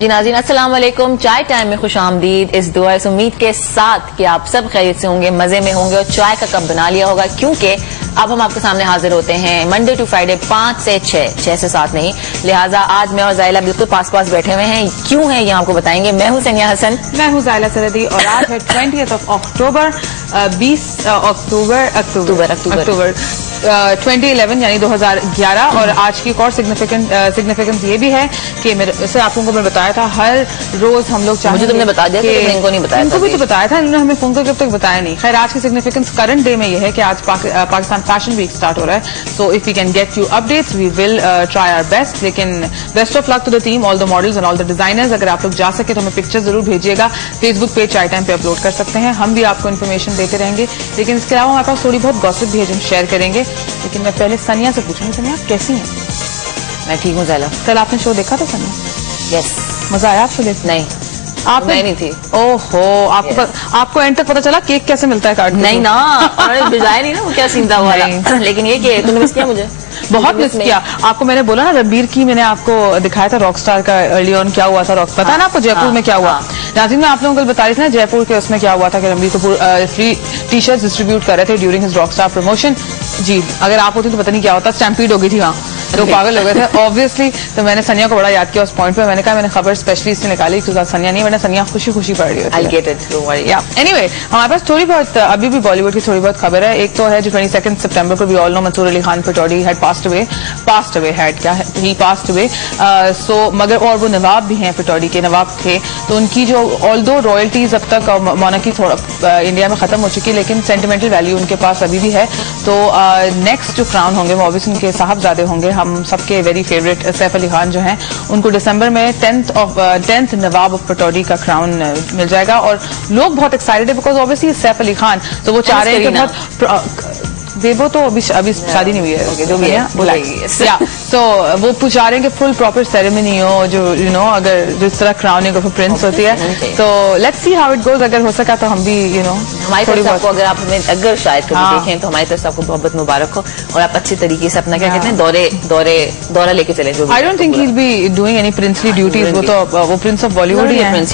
जी नाज़रीन अस्सलाम वालेकुम। चाय टाइम में खुश आमदीद। इस दुआ इस उम्मीद के साथ कि आप सब खैरियत से होंगे, मजे में होंगे और चाय का कप बना लिया होगा, क्योंकि अब हम आपके सामने हाजिर होते हैं मंडे टू फ्राइडे 5 से 6 से 7 नहीं। लिहाजा आज मैं और जायला बिल्कुल पास पास बैठे हुए हैं। क्यों है ये आपको बताएंगे। मैं हूं सनिया हसन, मैं हूं जायला सरदी और आज है 20 अक्टूबर 20 अक्टूबर 2011 यानी 2011। और आज की एक और सिग्निफिकेंस ये भी है कि जैसे आप लोगों को मैं बताया था, हर रोज हम लोग मुझे तुमने बता दिया कि इनको नहीं बताया, इनको भी तो बताया था, इन्होंने हमें फोन करके अब तक बताया नहीं। खैर आज की सिग्निफिकेंस करंट डे में ये है कि आज पाकिस्तान फैशन वीक स्टार्ट हो रहा है। So if we can get you updates we will try our best. लेकिन best of luck to the team, all the models and all the designers. अगर आप लोग जा सके तो हमें पिक्चर जरूर भेजिएगा। फेसबुक पेज चाय टाइम पे अपलोड कर सकते हैं, हम भी आपको इन्फॉर्मेशन देते रहेंगे। लेकिन इसके अलावा हमारे पास थोड़ी बहुत गॉसिप भी है जो हम शेयर करेंगे। लेकिन मैं पहले सनिया से पूछूंगी, सनिया कैसी हैं? मैं ठीक हूँ जायला। कल आपने शो देखा था सनिया? यस। मजा आया आपको देख? नहीं, आप नहीं थी। ओहो, आपको एंड तक पता चला केक कैसे मिलता है काट के? नहीं ना, और भिजाया नहीं ना वो क्या सीन था वाला। लेकिन ये कि तुमने मिस किया मुझे, बहुत मिस किया। आपको मैंने बोला ना, रणबीर की मैंने आपको दिखाया था रॉकस्टार का अर्ली ऑन क्या हुआ था। रॉक पता है ना आपको जयपुर में क्या हुआ? नाज़रीन मैं आप लोगों को बता रही थी ना जयपुर के उसमें क्या हुआ था कि Ranbir Kapoor free T shirt distribute कर रहे थे ड्यूरिंग हिज रॉकस्टार प्रमोशन। जी अगर आप होती तो पता नहीं क्या होता, स्टैम्पीड हो गई थी वहाँ, लोग पागल हो गए थे ऑब्वियसली। तो मैंने सनिया को बड़ा याद किया उस पॉइंट पे। मैंने कहा मैंने खबर स्पेशली इसने निकाली क्योंकि सनिया नहीं, मैंने सनिया खुशी खुशी पढ़ रही होती है। एनीवे हमारे पास थोड़ी बहुत अभी भी बॉलीवुड की थोड़ी बहुत खबर है। एक तो है जो 22 सितंबर को भी all know Mansoor Ali Khan Pataudi had passed away he passed away. So मगर और वो नवाब भी हैं, पटौड़ी के नवाब थे। तो उनकी जो ऑल दो रॉयल्टीज अब तक मोनार्की थोड़ा इंडिया में खत्म हो चुकी है, लेकिन सेंटिमेंटल वैल्यू उनके पास अभी भी है। तो नेक्स्ट जो क्राउन होंगे वो ऑब्वियसली उनके साहबजादे होंगे, हम सबके वेरी फेवरेट सैफ अली खान जो हैं। उनको दिसंबर में 10th नवाब ऑफ पटौड़ी का क्राउन मिल जाएगा। और लोग बहुत एक्साइटेड है बिकॉज ऑब्वियसली सैफ अली खान, तो वो चाह रहे हैं कि बहुत देवो तो अभी शादी नहीं हुई है जो भी है बुलाएगी। तो वो पूछा रहे हैं कि फुल प्रॉपर सेरेमनी हो, जो यू नो अगर जिस तरह क्राउनिंग ऑफ प्रिंस होती है। तो let's see how it goes. अगर हो सका तो हम भी यू नो हमारी तरफ से आपको, अगर आप हमें अगर शायद कभी देखें तो हमारी तरफ से आपको बहुत बहुत मुबारक हो और आप अच्छे तरीके से अपना क्या कहते हैं दौरा लेके चले। जो I don't think he will be doing any princely duties. वो तो वो प्रिंस ऑफ बॉलीवुड ही है।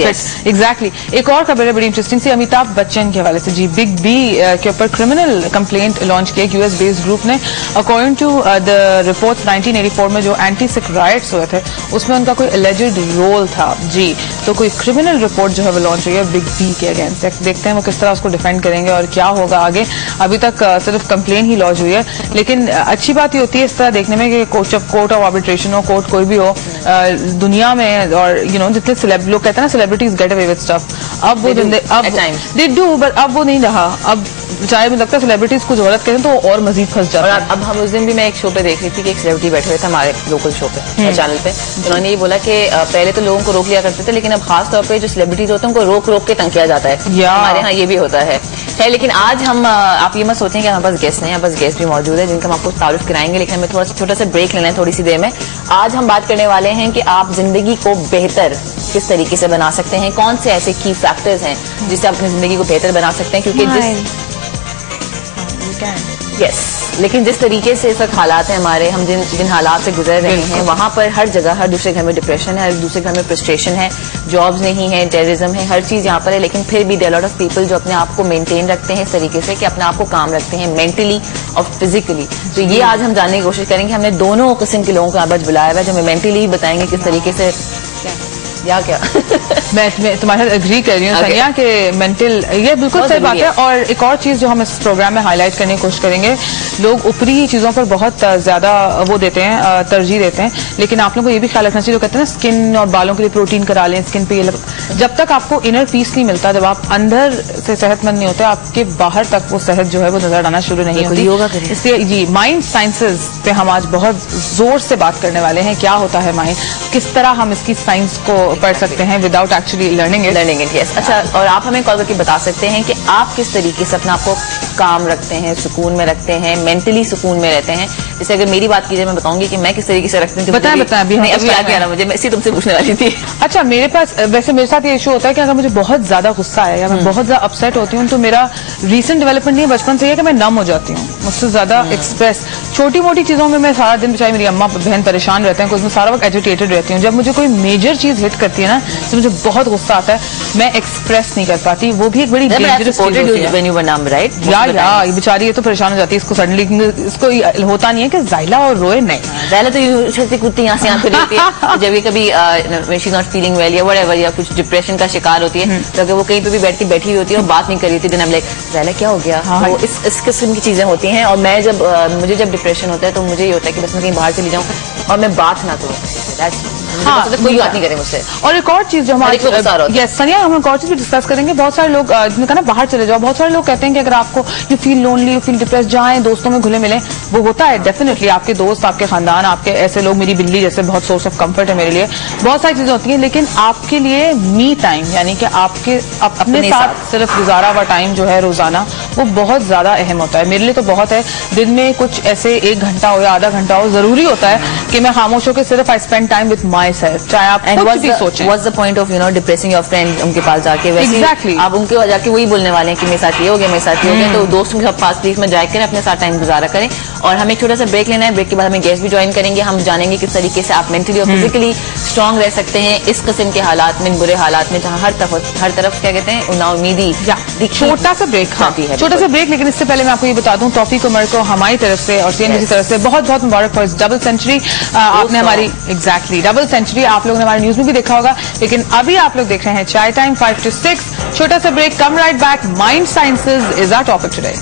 एग्जैक्टली। एक और खबर है बड़ी इंटरेस्टिंग सी अमिताभ बच्चन के हवाले से। जी बिग बी के ऊपर क्रिमिनल कंप्लेंट लॉन्च किया यूएस बेस्ड ग्रुप ने। अकॉर्डिंग टू द रिपोर्ट 1984 में जो एंटी सिख राइट्स हुए थे उसमें उनका कोई एलिजिड रोल था। जी तो कोई क्रिमिनल रिपोर्ट जो है वो लॉन्च हुई है बिग बी के अगेंस्ट। देखते हैं वो किस तरह उसको डिफेंड करेंगे और क्या होगा आगे। अभी तक सिर्फ कंप्लेन ही लॉन्च हुई है। लेकिन अच्छी बात ये होती है इस तरह देखने में कि कोर्ट ऑफ आर्बिट्रेशन हो, कोर्ट कोई भी हो दुनिया में, और यू नो जितने लोग कहते हैं ना celebrities get away with stuff, अब वो दे डू बट अब वो नहीं रहा। अब चाहे मुझे लगता है सेलिब्रिटीज को जरूरत करें तो और मजीद फंस जाता है। अब हम उस दिन भी मैं एक शो पे देख रही थी कि एक सेलिब्रिटी बैठे हुए थे हमारे लोकल शो पे चैनल पे। उन्होंने ये बोला कि पहले तो लोगों को रोक लिया करते थे, लेकिन अब खास तौर पे जो सेलिब्रिटीज होते हैं उनको रोक रोक के तंग किया जाता है। हमारे यहाँ ये भी होता है। लेकिन आज हम आप ये मत सोचें कि हमारे पास गेस्ट नहीं है, बस गेस्ट भी मौजूद है जिनका हम आपको तारुफ कराएंगे। लेकिन हमें थोड़ा सा छोटा सा ब्रेक लेना है थोड़ी सी देर में। आज हम बात करने वाले हैं कि आप जिंदगी को बेहतर किस तरीके से बना सकते हैं, कौन से ऐसे की फैक्टर्स हैं जिससे आप अपनी जिंदगी को बेहतर बना सकते हैं। क्योंकि लेकिन जिस तरीके से इस वक्त हालात हैं हमारे, हम जिन हालात से गुजर रहे हैं, वहाँ पर हर जगह हर दूसरे घर में डिप्रेशन है, हर दूसरे घर में फ्रस्ट्रेशन है, जॉब्स नहीं है, टेररिज्म है, हर चीज यहाँ पर है। लेकिन फिर भी there are lot of people जो अपने आप को मेंटेन रखते हैं इस तरीके से कि अपने आप को काम रखते हैं मेंटली और फिजिकली। तो ये आज हम जानने की कोशिश करेंगे। हमने दोनों किस्म के लोगों को आज बुलाया हुआ है जो हमें मेंटली बताएंगे किस तरीके से या क्या मैं तुम्हारे साथ एग्री कर रही हूँ सनिया के मेंटल, ये बिल्कुल सही बात है। और एक और चीज जो हम इस प्रोग्राम में हाईलाइट करने की कोशिश करेंगे, लोग ऊपरी चीजों पर बहुत ज्यादा वो देते हैं, तरजीह देते हैं, लेकिन आप लोगों को ये भी ख्याल रखना चाहिए। जो कहते हैं ना स्किन और बालों के लिए प्रोटीन करा लें, स्किन पे ये जब तक आपको इनर पीस नहीं मिलता, जब आप अंदर से सेहतमंद नहीं होते, आपके बाहर तक वो सेहत जो है वो नजर आना शुरू नहीं होती। योगा करें। इसलिए जी माइंड साइंसेज पे हम आज बहुत जोर से बात करने वाले हैं। क्या होता है माइंड, किस तरह हम इसकी साइंस को पढ़ सकते हैं without actually learning it. Yes. अच्छा, और आप हमें कॉल करके बता सकते हैं कि आप किस तरीके से अपने आप को काम रखते हैं, सुकून में रखते हैं, मेंटली सुकून में रहते हैं। जैसे अगर मेरी बात की जाए, मैं बताऊंगी कि मैं किस तरीके से रखती हूँ। बताएं अभी याद नहीं आ रहा मुझे, मैं इसी तुमसे पूछने वाली थी। अच्छा, मेरे पास वैसे मेरे साथ ये इशू होता है कि अगर मुझे बहुत ज्यादा गुस्सा है या मैं बहुत ज्यादा अपसेट होती हूँ तो मेरा रीसेंट डेवलपमेंट नहीं, बचपन से है कि मैं नम हो जाती हूँ, मुझसे ज्यादा एक्सप्रेस छोटी मोटी चीजों में मैं सारा दिन, चाहे मेरी अम्मा बहन परेशान रहते हैं, मैं सारा वक्त एजिटेटेड रहती हूँ। जब मुझे कोई मेजर चीज हिट करती है ना तो मुझे बहुत गुस्सा आता है, मैं एक्सप्रेस नहीं कर पाती। वो भी एक बड़ी डेंजरस चीज होती है। या ये बेचारी ये तो परेशान हो जाती है, इसको सडनली इसको होता नहीं है कि जाइला और रोए नहीं, जाइला तो कुत्ती यहाँ से यहाँ पे रहती है। जब ये कभी शी नॉट फीलिंग वेल या व्हाटएवर या कुछ डिप्रेशन का शिकार होती है तो अगर वो कहीं पे भी बैठी हुई होती है और बात नहीं कर रही थी, दिन लाइक जाइला क्या हो गया। तो इस किस्म की चीजें होती हैं। और मैं जब मुझे जब डिप्रेशन होता है तो मुझे ये होता है कि बस मैं कहीं बाहर चली जाऊँ और मैं बात ना करूँ, कोई बात नहीं करे मुझसे। और एक और चीज जो हमारी सनिया, हम एक और चीज भी डिस्कस करेंगे। बहुत सारे लोग जिन्होंने कहा ना बाहर चले जाओ, बहुत सारे लोग कहते हैं कि अगर आपको you feel lonely, you feel depress, जाएं दोस्तों में घुले मिले। वो होता है डेफिनेटली, आपके दोस्त, आपके खानदान, आपके ऐसे लोग, मेरी बिल्ली जैसे बहुत सोर्स ऑफ कंफर्ट है मेरे लिए, बहुत सारी चीजें होती हैं। लेकिन आपके लिए मी टाइम, यानी कि आपके अपने साथ सिर्फ गुजारा हुआ टाइम जो है रोजाना, वो बहुत ज्यादा अहम होता है। मेरे लिए तो बहुत है, दिन में कुछ ऐसे 1 घंटा हो या आधा घंटा हो, जरूरी होता है कि मैं खामोश होकर सिर्फ I spend time with my self. चाहे आप कुछ भी सोचें, what's the point of depressing your friend, उनके पास जाके वैसे exactly. आप उनके जाके वही बोलने वाले हैं कि मेरे साथ ये हो गया, मेरे साथ ये हो गया। तो दोस्तों के पास प्लीज में जाकर अपने साथ टाइम गुजारा करें। और हमें एक छोटा सा ब्रेक लेना है, ब्रेक के बाद हमें गेस्ट भी ज्वाइन करेंगे। हम जानेंगे किस तरीके से आप मेंटली और फिजिकली स्ट्रांग रह सकते हैं इस किस्म के हालात में, बुरे हालात में, जहाँ हर तरफ क्या कहते हैं नाउमीदी। छोटा सा ब्रेक, छोटा सा ब्रेक। लेकिन इससे पहले मैं आपको ये बता दूं, तौफीक उमर को हमारी तरफ से और सीएनबीसी की तरफ से बहुत बहुत मुबारक फॉर डबल सेंचुरी। आपने हमारी डबल सेंचुरी आप लोगों ने हमारे न्यूज में भी देखा होगा। लेकिन अभी आप लोग देख रहे हैं चाय टाइम 5 to 6। छोटा सा break, come right back. Mind sciences is our topic today.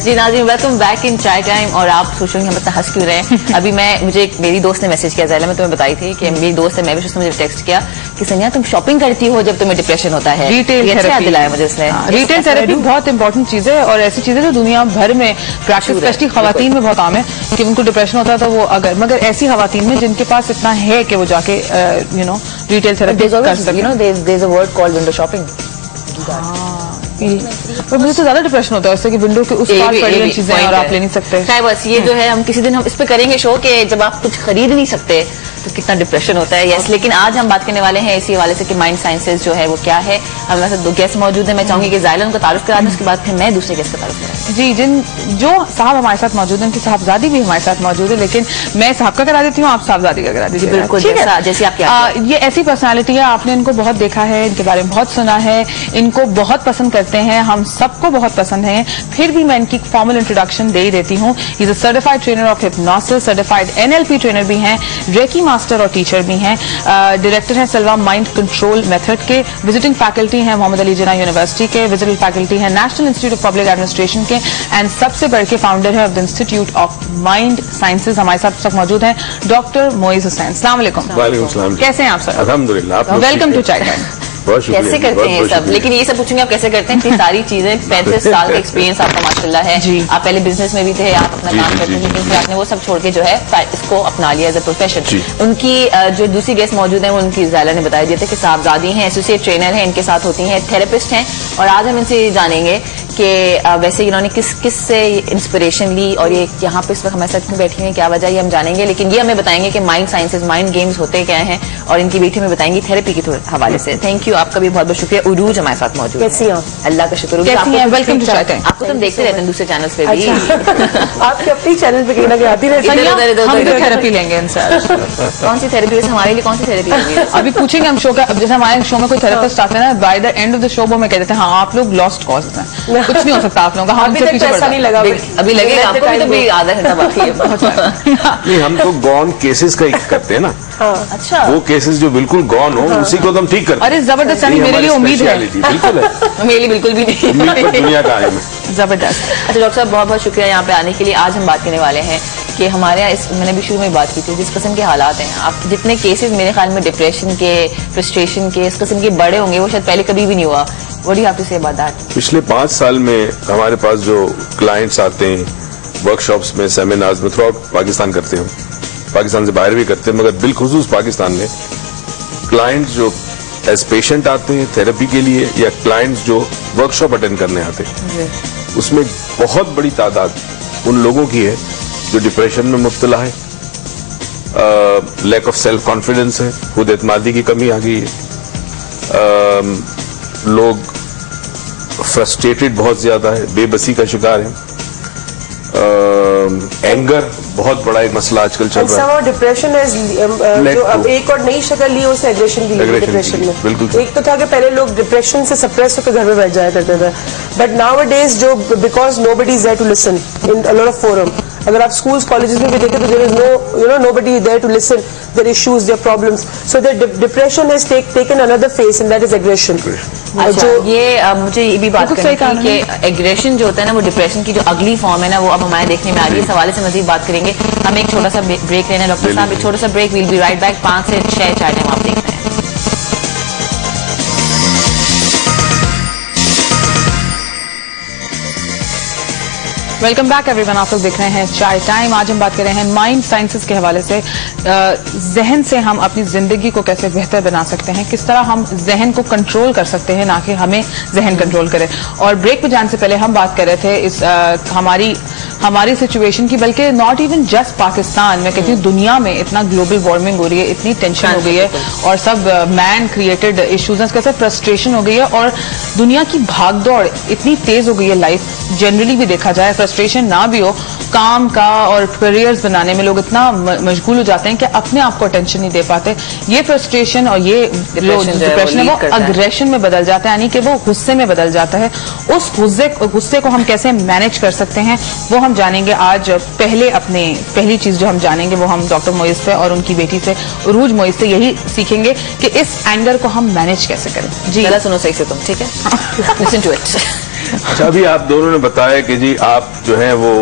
जी नाज़रीन, वेलकम बैक इन चाय टाइम। और आप सोचोगे हम इतना हंस क्यों रहे हैं। अभी मेरी दोस्त ने मैसेज किया, ज़ाहिला मैं तुम्हें बताई थी कि मेरी दोस्त है, मैं भी उसने मुझे टेक्स्ट किया कि सनिया तुम शॉपिंग करती हो जब तुम्हें डिप्रेशन होता है। रिटेल थेरेपी दिलाया मुझे उसने। रिटेल थेरेपी बहुत इंपॉर्टेंट चीज है और ऐसी चीजें जो दुनिया भर में प्रैक्टिस, स्पेशली खवातीन में बहुत आम है कि उनको डिप्रेशन होता है तो वो मगर ऐसी खवातीन में जिनके पास इतना है कि वो जाके रिटेल थेरेपी कर सके। Word called window shopping. पर मुझे तो ज्यादा डिप्रेशन होता है उससे कि विंडो के उस पार पड़ी चीजें और आप ले नहीं सकते। बस ये जो है हम किसी दिन हम इस पे करेंगे शो कि जब आप कुछ खरीद नहीं सकते तो कितना डिप्रेशन होता है। यस, लेकिन आज हम बात करने वाले हैं इसी हवाले से कि माइंड साइंसेज जो है वो क्या है। हमारे साथ 2 गेस्ट मौजूद है। मैं चाहूंगी कि ज़ाइला उनका तारुफ करा दें, उसके बाद फिर मैं दूसरे गेस्ट का तारुफ करा। जी, जो साहब हमारे साथ मौजूद है उनकी साहबजादी भी हमारे साथ मौजूद है, लेकिन मैं साहब का करा देती हूँ, आप साहबजादी का करा दीजिए। बिल्कुल, जैसे आप ये ऐसी पर्सनैलिटी है, आपने इनको बहुत देखा है, इनके बारे में बहुत सुना है, इनको बहुत पसंद करते हैं, हम सबको बहुत पसंद है। फिर भी मैं इनकी फॉर्मल इंट्रोडक्शन दे ही देती हूँ। Is a certified trainer of hypnosis, certified NLP trainer भी हैं, रेकी मास्टर और टीचर भी हैं, डायरेक्टर हैं सिल्वा माइंड कंट्रोल मेथड के, विजिटिंग फैकल्टी हैं मोहम्मद अली जिन्ना यूनिवर्सिटी के, विजिटिंग फैकल्टी हैं national institute of public administration के, एंड सबसे बढ़ के फाउंडर है of the institute of mind sciences. हमारे साथ सब मौजूद हैं डॉक्टर मोइज हुसैन। अस्सलाम वालेकुम। कैसे हैं आप सर? अल्हम्दुलिल्लाह। वेलकम टू चाय टाइम। कैसे करते हैं सब, लेकिन ये सब पूछूंगे आप कैसे करते हैं? इतनी सारी चीजें, 35 साल का एक्सपीरियंस आपका माशाल्लाह है। आप पहले बिजनेस में भी थे, आप अपना काम करते थे, लेकिन आपने वो सब छोड़ के जो है इसको अपना लिया एज ए प्रोफेशन। उनकी जो दूसरी गेस्ट मौजूद है वो उनकी ज़ाइला ने बताया दिया था कि साहबजादी हैं, एसोसिएट ट्रेनर हैं, इनके साथ होती हैं, थेरेपिस्ट हैं। और आज हम इनसे जानेंगे कि वैसे इन्होंने किस से इंस्पिरेशन ली और ये यहाँ पे इस वक्त हमारे साथ क्यों बैठी हैं, क्या वजह, ये हम जानेंगे। लेकिन ये हमें बताएंगे कि माइंड साइंसेज, माइंड गेम्स होते क्या हैं, और इनकी बेटी में बताएंगी थेरेपी के हवाले से। थैंक यू, आपका भी बहुत बहुत शुक्रिया। उरूज हमारे साथ मौजूद है। कैसी हो? अल्लाह का शुक्र। वेलकम टू चाय टाइम। आपको तो हम देखते रहते हैं दूसरे चैनल पे भी। आपके अपने चैनल पे कहीं ना कहीं आती रहती है। हम थेरेपी लेंगे इनसे। कौन सी थेरेपी? वैसे हमारे लिए कौन सी थेरेपी होगी? अभी पूछेंगे हम शो का। अब जैसे हमारे शो में कोई थेरेपिस्ट आते हैं ना, by the end of the show वो मैं कह देते हैं हाँ आप लोग लॉस्ट कॉज हैं, कुछ नहीं हो सकता आप लोगों का। अभी तक ऐसा नहीं लगा, अभी लगेगा आपको भी, तो भी आधा घंटा बाकी है। नहीं, हम तो गॉन केसेस का करते हैं ना। अच्छा, वो केसेस जो बिल्कुल गॉन हो उसी को तो हम ठीक करते हैं। अरे जबरदस्त, मेरे लिए उम्मीद है। बिल्कुल है, मेरे लिए बिल्कुल भी नहीं। दुनिया का है जबरदस्त। अच्छा डॉक्टर साहब, बहुत बहुत शुक्रिया यहाँ पे आने के लिए। आज हम बात करने वाले हैं कि हमारे यहाँ मैंने भी शुरू में बात की थी, जिस किस्म के हालात हैं, आप जितने केसेस मेरे ख्याल में डिप्रेशन के, फ्रस्ट्रेशन के, इस किस्म के बड़े होंगे वो शायद पहले कभी भी नहीं हुआ। What do you have to say about that? पिछले 5 साल में हमारे पास जो क्लाइंट्स आते हैं वर्कशॉप्स में, सेमिनार्स में, थ्रू आउट पाकिस्तान करते हैं, पाकिस्तान से बाहर भी करते हैं, मगर बिलखुसूस पाकिस्तान में क्लाइंट्स जो एज पेशेंट आते हैं थेरेपी के लिए या क्लाइंट्स जो वर्कशॉप अटेंड करने आते हैं, उसमें बहुत बड़ी तादाद उन लोगों की है जो डिप्रेशन में मुब्तला है, लैक ऑफ सेल्फ कॉन्फिडेंस है, खुद एतमादी की कमी आ गई है, लोग फ्रस्ट्रेटेड बहुत ज्यादा है, बेबसी का शिकार है, एंगर बहुत बड़ा एक मसला आजकल चल रहा है। डिप्रेशन जो अब एक और नई शक्ल ली उसने एग्रेशन भी ली डिप्रेशन में। बिल्कुल। एक तो था कि पहले लोग डिप्रेशन से सप्रेस होकर घर में बैठ जाया करते थे, बट नाउ अ डेज जो because nobody is there to listen in a lot of forum, अगर आप स्कूल्स कॉलेजेस में भी देखें तो there is no nobody there to listen their issues their problems, so that depression has taken another face and that is aggression. अच्छा, ये मुझे ये भी बात करनी थी कि एग्रेशन जो होता है ना वो डिप्रेशन की जो अगली फॉर्म है ना वो अब हमारे देखने में आ रही है। इस हवाले से मजीद बात करेंगे। हम एक छोटा सा ब्रेक लेना है डॉक्टर साहब, एक छोटा सा break, we'll be right back. 5 से 6 चार टाइम आप देख रहे हैं। वेलकम बैक एवरीवन, आप लोग देख रहे हैं चाय टाइम। आज हम बात कर रहे हैं माइंड साइंसेस के हवाले से, जहन से हम अपनी जिंदगी को कैसे बेहतर बना सकते हैं, किस तरह हम जहन को कंट्रोल कर सकते हैं, ना कि हमें जहन कंट्रोल करे। और ब्रेक पे जाने से पहले हम बात कर रहे थे इस हमारी सिचुएशन की, बल्कि नॉट इवन जस्ट पाकिस्तान, मैं कहती हूँ दुनिया में इतना ग्लोबल वार्मिंग हो रही है, इतनी टेंशन हो गई है और सब मैन क्रिएटेड इश्यूज, कैसे फ्रस्ट्रेशन हो गई है और दुनिया की भागदौड़ इतनी तेज हो गई है। लाइफ जनरली भी देखा जाए, फ्रस्ट्रेशन ना भी हो, काम का और करियर्स बनाने में लोग इतना मशगूल हो जाते हैं कि अपने आप को अटेंशन नहीं दे पाते। ये फ्रस्ट्रेशन और ये डिप्रेशन है वो अग्रेशन में बदल जाता है, यानी कि वो गुस्से में बदल जाता है। उस गुस्से को हम कैसे मैनेज कर सकते हैं वो हम जानेंगे आज। पहली चीज जो हम जानेंगे वो हम डॉक्टर मोइज से और उनकी बेटी से उरूज मोइज से यही सीखेंगे कि इस एंगर को हम मैनेज कैसे करें। जी गला सुनो सही से तुम, ठीक है? Listen to it. अच्छा, अभी आप दोनों ने बताया कि जी आप जो है वो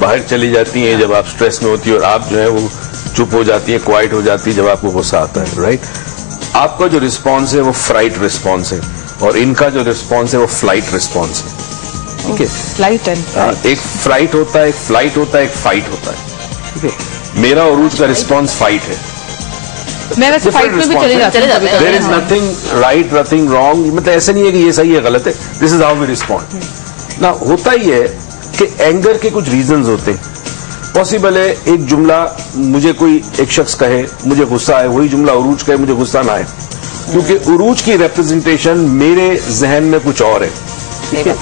बाहर चली जाती हैं जब आप स्ट्रेस में होती है और आप जो है वो चुप हो जाती है, क्वाइट हो जाती है जब आपको गुस्सा आता है, राइट? आपका जो रिस्पॉन्स है वो फ्राइट रिस्पॉन्स है और इनका जो रिस्पॉन्स है वो फ्लाइट रिस्पॉन्स है। ठीक है, फ्लाइट एंड एक फ्लाइट होता है, एक फ्लाइट होता है, एक फाइट होता है। ठीक है, मेरा और उरूज का रिस्पॉन्स फाइट है। मैं वैसे फाइट में भी चले जाते हैं। There is nothing right, nothing wrong, मतलब ऐसा नहीं है कि ये सही है गलत है, this is how we respond. ना होता ही है कि एंगर के कुछ रीजंस होते हैं। पॉसिबल है एक जुमला मुझे कोई एक शख्स कहे, मुझे गुस्सा है, वही जुमला उरूज कहे, मुझे गुस्सा ना आए, क्योंकि उरूज की रिप्रेजेंटेशन मेरे जहन में कुछ और है। ठीक है,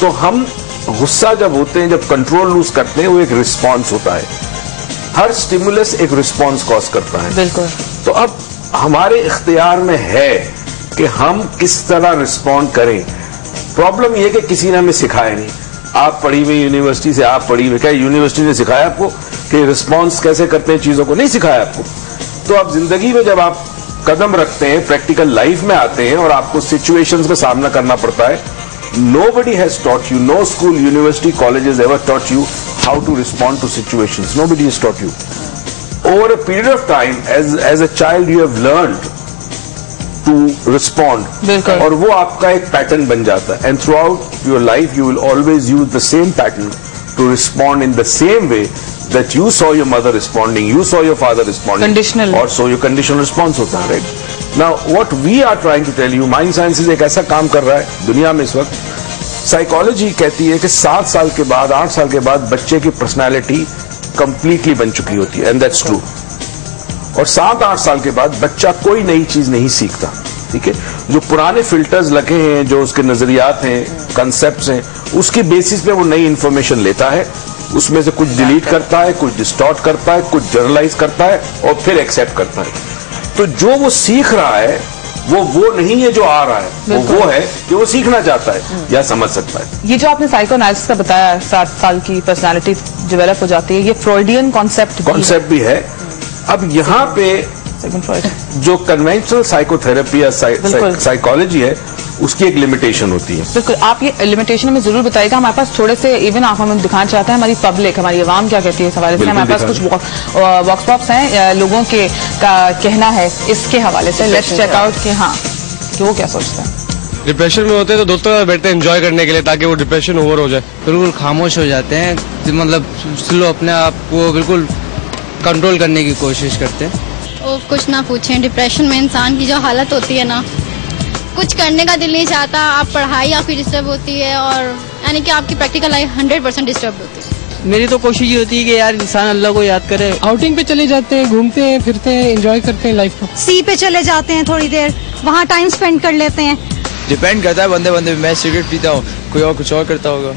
तो हम गुस्सा जब होते हैं, जब कंट्रोल लूज करते हैं, वो एक रिस्पॉन्स होता है। हर स्टिमुलस एक रिस्पॉन्स कॉज करता है। बिल्कुल। तो अब हमारे इख्तियार में है कि हम किस तरह रिस्पॉन्ड करें। प्रॉब्लम यह कि किसी ने हमें सिखाया नहीं। आप पढ़ी हुई यूनिवर्सिटी से, आप पढ़ी हुई, क्या यूनिवर्सिटी ने सिखाया आपको कि रिस्पॉन्स कैसे करते हैं चीजों को? नहीं सिखाया आपको। तो अब जिंदगी में जब आप कदम रखते हैं, प्रैक्टिकल लाइफ में आते हैं और आपको सिचुएशंस का सामना करना पड़ता है, nobody has taught you, no school, university, colleges ever taught you how to respond to situations. Nobody has taught you. Over a period of time, as a child, you have learned to respond. बिल्कुल। और वो आपका एक pattern बन जाता है. And throughout your life, you will always use the same pattern to respond in the same way that you saw your mother responding, you saw your father responding. Conditional. और so your conditional response होता है, right? Now, what we are trying to tell you, mind sciences एक ऐसा काम कर रहा है दुनिया में इस वक्त। साइकोलॉजी कहती है कि 7 साल के बाद, 8 साल के बाद बच्चे की पर्सनालिटी कंप्लीटली बन चुकी होती है, एंड दैट्स ट्रू। और 7-8 साल के बाद बच्चा कोई नई चीज नहीं सीखता। ठीक है, जो पुराने फिल्टर्स लगे हैं, जो उसके नजरियात हैं, कंसेप्ट्स हैं, उसके बेसिस पे वो नई इंफॉर्मेशन लेता है, उसमें से कुछ डिलीट करता है, कुछ डिस्टॉर्ट करता है, कुछ जनरलाइज करता है और फिर एक्सेप्ट करता है। तो जो वो सीख रहा है वो नहीं है जो आ रहा है, वो है कि वो सीखना चाहता है या समझ सकता है। ये जो आपने साइको एनालिसिस का बताया, 7 साल की पर्सनालिटी डेवलप हो जाती है, ये फ्रॉइडियन कॉन्सेप्ट भी है। अब यहाँ पे जो कन्वेंशनल साइकोथेरेपी या साइकोलॉजी है, उसकी एक लिमिटेशन होती है। बिल्कुल, आप ये लिमिटेशन हमें जरूर बताइएगा। हमारे पास थोड़े से इवन आप हमें दिखाना चाहते हैं, हमारी पब्लिक, हमारी आवाम क्या कहती है इस हवाले से। हमारे पास कुछ वॉक्स पॉप्स हैं, लोगों के का कहना है इसके हवाले से। लेट्स चेक आउट कि हाँ कि वो क्या सोचते हैं। डिप्रेशन में होते हैं तो दोस्तों बैठते हैं एंजॉय करने के लिए, ताकि वो डिप्रेशन ओवर हो जाए। बिल्कुल खामोश हो जाते हैं, मतलब स्लो अपने आप को बिल्कुल कंट्रोल करने की कोशिश करते हैं। वो कुछ ना पूछें, डिप्रेशन में इंसान की जो हालत होती है ना, कुछ करने का दिल नहीं चाहता, आप पढ़ाई आपकी डिस्टर्ब होती है और यानी कि आपकी प्रैक्टिकल लाइफ 100% डिस्टर्ब होती है। मेरी तो कोशिश ये होती है कि यार इंसान अल्लाह को याद करे। आउटिंग पे चले जाते हैं, घूमते हैं, फिरते हैं, एंजॉय करते हैं लाइफ को। सी पे चले जाते हैं, थोड़ी देर वहाँ टाइम स्पेंड कर लेते हैं। डिपेंड करता है बंदे बंदे, मैं सिगरेट पीता हूँ, कोई और कुछ और करता होगा।